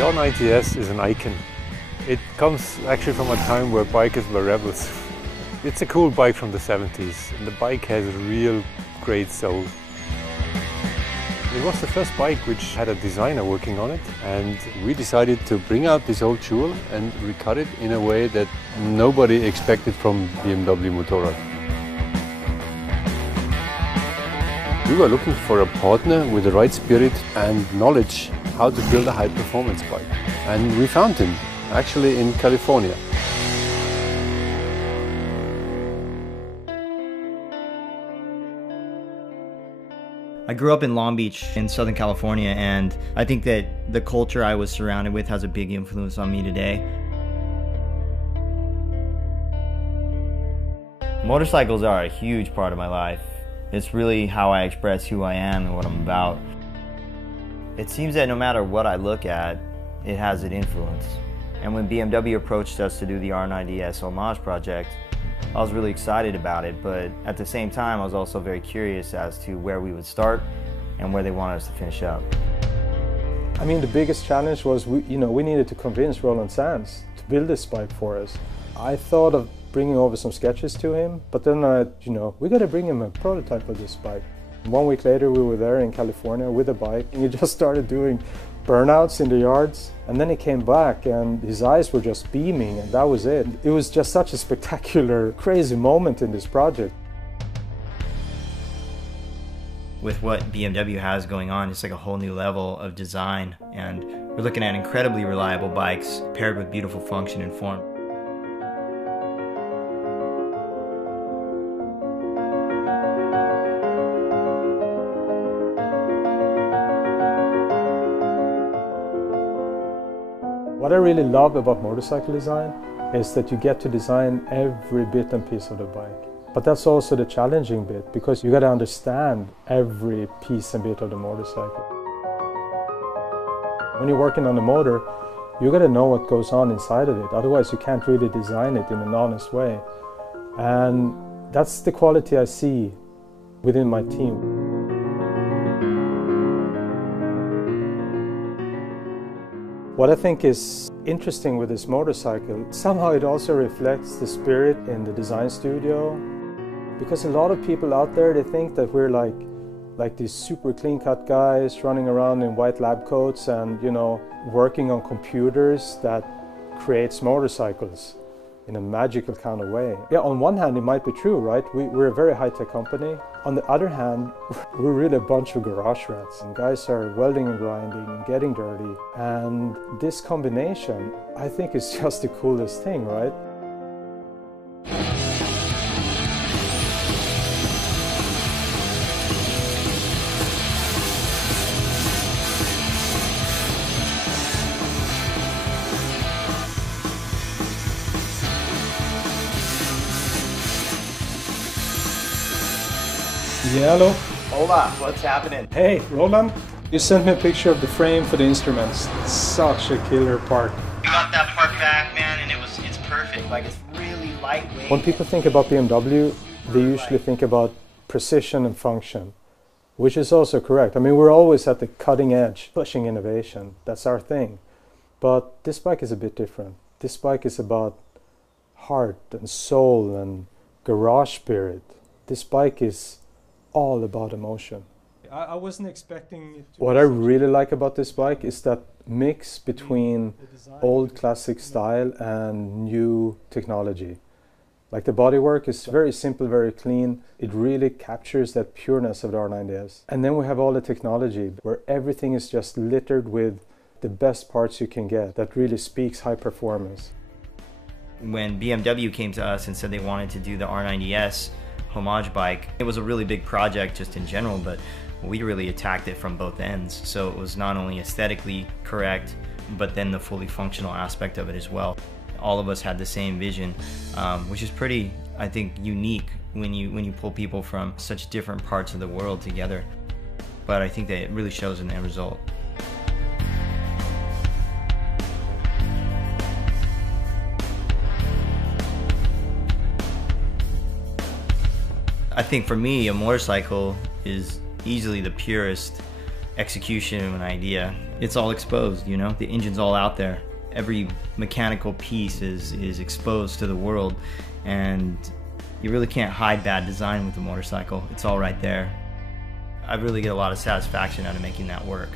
The R90S is an icon. It comes actually from a time where bikers were rebels. It's a cool bike from the 70s, and the bike has a real great soul. It was the first bike which had a designer working on it, and we decided to bring out this old jewel and recut it in a way that nobody expected from BMW Motorrad. We were looking for a partner with the right spirit and knowledge how to build a high-performance bike. And we found him, actually in California. I grew up in Long Beach in Southern California, and I think that the culture I was surrounded with has a big influence on me today. Motorcycles are a huge part of my life. It's really how I express who I am and what I'm about. It seems that no matter what I look at, it has an influence. And when BMW approached us to do the R90S homage project, I was really excited about it, but at the same time I was also very curious as to where we would start and where they wanted us to finish up. I mean, the biggest challenge was we needed to convince Roland Sands to build this bike for us. I thought of bringing over some sketches to him, but then we got to bring him a prototype of this bike. 1 week later we were there in California with a bike, and he just started doing burnouts in the yards, and then he came back and his eyes were just beaming, and that was it. It was just such a spectacular, crazy moment in this project. With what BMW has going on, it's like a whole new level of design, and we're looking at incredibly reliable bikes paired with beautiful function and form. What I really love about motorcycle design is that you get to design every bit and piece of the bike. But that's also the challenging bit, because you got to understand every piece and bit of the motorcycle. When you're working on a motor, you got to know what goes on inside of it, otherwise you can't really design it in an honest way. And that's the quality I see within my team. What I think is interesting with this motorcycle, somehow it also reflects the spirit in the design studio. Because a lot of people out there, they think that we're like these super clean-cut guys running around in white lab coats and, working on computers that creates motorcycles in a magical kind of way. Yeah, on one hand it might be true, right? We're a very high-tech company. On the other hand, we're really a bunch of garage rats. And guys are welding and grinding and getting dirty. And this combination, I think, is just the coolest thing, right? Yeah, hello. Hola, what's happening? Hey, Roland, you sent me a picture of the frame for the instruments. It's such a killer part. We got that part back, man, and it's perfect. Like, it's really lightweight. When people think about BMW, they usually think about precision and function, which is also correct. I mean, we're always at the cutting edge, pushing innovation. That's our thing. But this bike is a bit different. This bike is about heart and soul and garage spirit. This bike is all about emotion. I wasn't expecting it to. What I really like about this bike is that mix between old classic style and new technology. Like, the bodywork is very simple, very clean. It really captures that pureness of the R90S. And then we have all the technology where everything is just littered with the best parts you can get that really speaks high performance. When BMW came to us and said they wanted to do the R90S homage bike, it was a really big project just in general, but we really attacked it from both ends. So it was not only aesthetically correct, but then the fully functional aspect of it as well. All of us had the same vision, which is pretty, I think, unique when you pull people from such different parts of the world together. But I think that it really shows in the end result. I think for me, a motorcycle is easily the purest execution of an idea, it's all exposed, you know? The engine's all out there. Every mechanical piece is exposed to the world, and you really can't hide bad design with a motorcycle. It's all right there. I really get a lot of satisfaction out of making that work.